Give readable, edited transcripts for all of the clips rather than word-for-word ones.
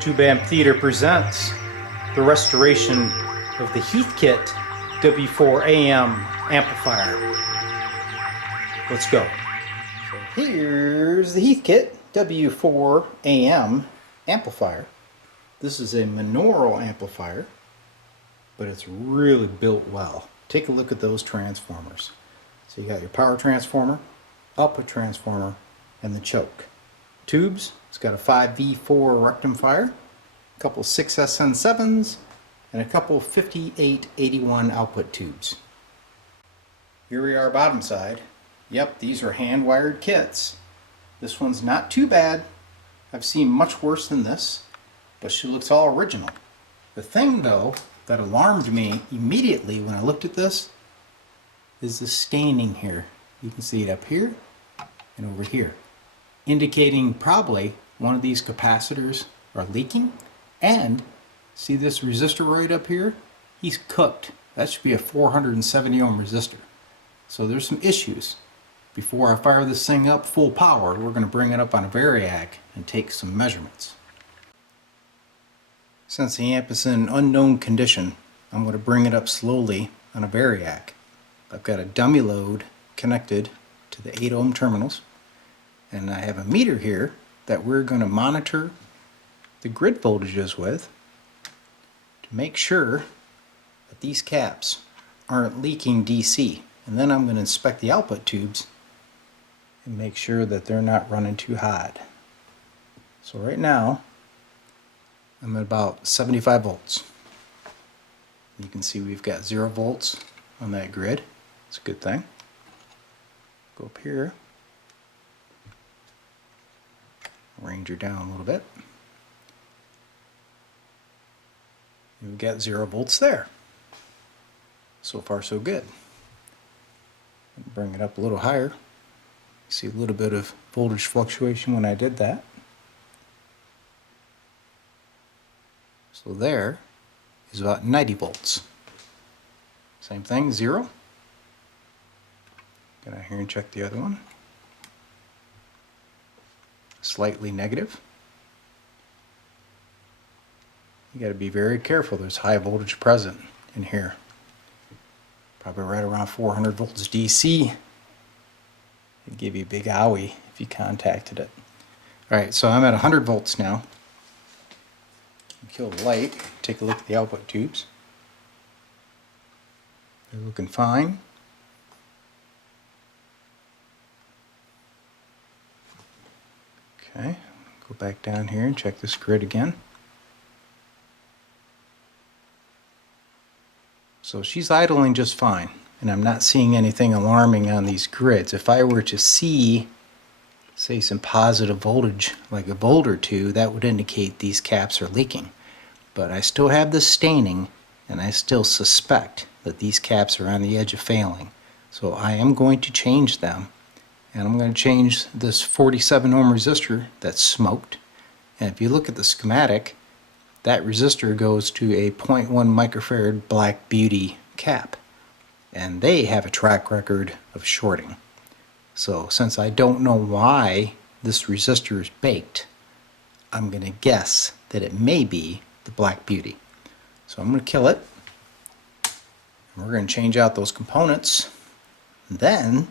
Tube Amp Theater presents the restoration of the Heathkit W4AM amplifier. Let's go. So here's the Heathkit W4AM amplifier. This is a monaural amplifier, but it's really built well. Take a look at those transformers. So you got your power transformer, output transformer, and the choke. Tubes, it's got a 5V4 rectifier, a couple 6SN7s, and a couple 5881 output tubes. Here we are bottom side. Yep, these are hand-wired kits. This one's not too bad. I've seen much worse than this, but she looks all original. The thing though that alarmed me immediately when I looked at this is the staining here. You can see it up here and over here, indicating probably one of these capacitors are leaking. And see this resistor right up here? He's cooked. That should be a 470 ohm resistor. So there's some issues. Before I fire this thing up full power, we're going to bring it up on a variac and take some measurements. Since the amp is in unknown condition, I'm going to bring it up slowly on a variac. I've got a dummy load connected to the 8 ohm terminals, and I have a meter here that we're going to monitor the grid voltages with to make sure that these caps aren't leaking DC. And then I'm going to inspect the output tubes and make sure that they're not running too hot. So right now I'm at about 75 volts. You can see we've got 0 volts on that grid. It's a good thing. Go up here, range her down a little bit. We've got 0 volts there. So far so good. Bring it up a little higher. See a little bit of voltage fluctuation when I did that. So there is about 90 volts. Same thing, 0. Get out here and check the other one. Slightly negative. You got to be very careful. There's high voltage present in here. Probably right around 400 volts DC. It'd give you a big owie if you contacted it. Alright, so I'm at 100 volts now. Kill the light. Take a look at the output tubes. They're looking fine. Okay, go back down here and check this grid again. So she's idling just fine, and I'm not seeing anything alarming on these grids. If I were to see, say, some positive voltage, like a volt or two, that would indicate these caps are leaking. But I still have this staining, and I still suspect that these caps are on the edge of failing. So I am going to change them, and I'm going to change this 47 ohm resistor that's smoked. And if you look at the schematic, that resistor goes to a 0.1 microfarad Black Beauty cap, and they have a track record of shorting. So since I don't know why this resistor is baked, I'm going to guess that it may be the Black Beauty. So I'm going to kill it, and we're going to change out those components. Then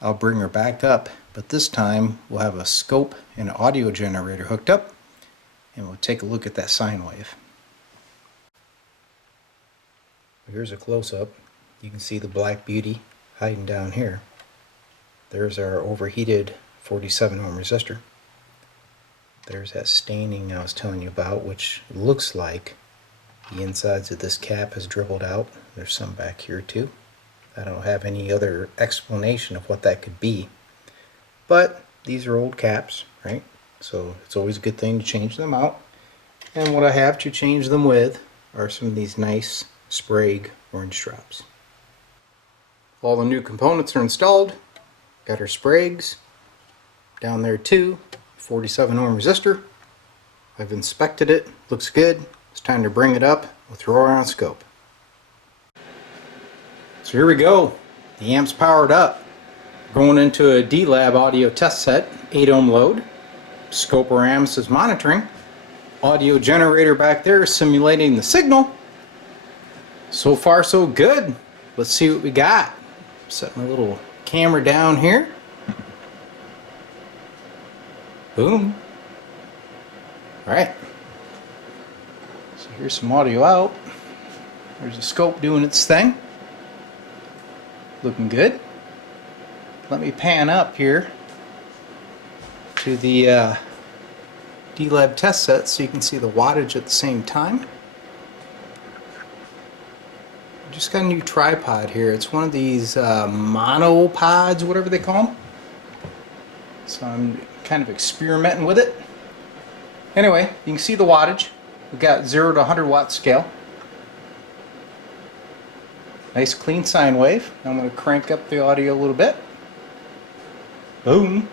I'll bring her back up, but this time we'll have a scope and an audio generator hooked up, and we'll take a look at that sine wave. Here's a close-up. You can see the Black Beauty hiding down here. There's our overheated 47 ohm resistor. There's that staining I was telling you about, which looks like the insides of this cap has dribbled out. There's some back here too. I don't have any other explanation of what that could be. But these are old caps, right? So it's always a good thing to change them out. And what I have to change them with are some of these nice Sprague orange drops. All the new components are installed. Got our Spragues down there too. 47 ohm resistor. I've inspected it, looks good. It's time to bring it up with roar on scope. So here we go. The amp's powered up. Going into a D-Lab audio test set, 8 ohm load. Scope or amps is monitoring. Audio generator back there simulating the signal. So far so good. Let's see what we got. Setting a little camera down here. Boom. Alright. So here's some audio out. There's a scope doing its thing. Looking good. Let me pan up here to the D-Lab test set so you can see the wattage at the same time. Just got a new tripod here. It's one of these monopods, whatever they call them. So I'm kind of experimenting with it. Anyway, you can see the wattage. We've got 0 to 100 watt scale. Nice clean sine wave. I'm going to crank up the audio a little bit. Boom.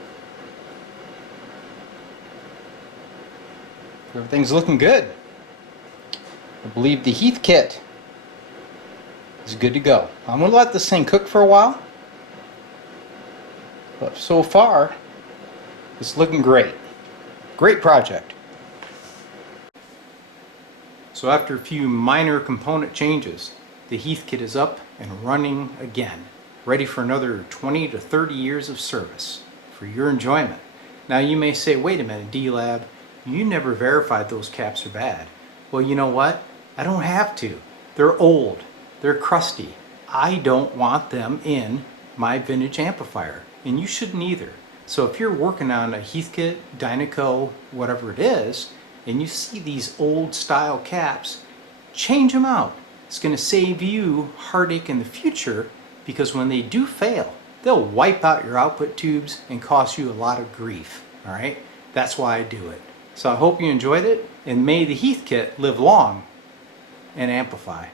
Everything's looking good. I believe the Heathkit is good to go. I'm going to let this thing cook for a while. But so far, it's looking great. Great project. So after a few minor component changes, the Heathkit is up and running again, ready for another 20 to 30 years of service for your enjoyment. Now you may say, wait a minute, D-Lab, you never verified those caps are bad. Well, you know what? I don't have to. They're old. They're crusty. I don't want them in my vintage amplifier, and you shouldn't either. So if you're working on a Heathkit, Dynaco, whatever it is, and you see these old style caps, change them out. It's going to save you heartache in the future, because when they do fail, they'll wipe out your output tubes and cost you a lot of grief. All right? That's why I do it. So I hope you enjoyed it, and may the Heathkit live long and amplify.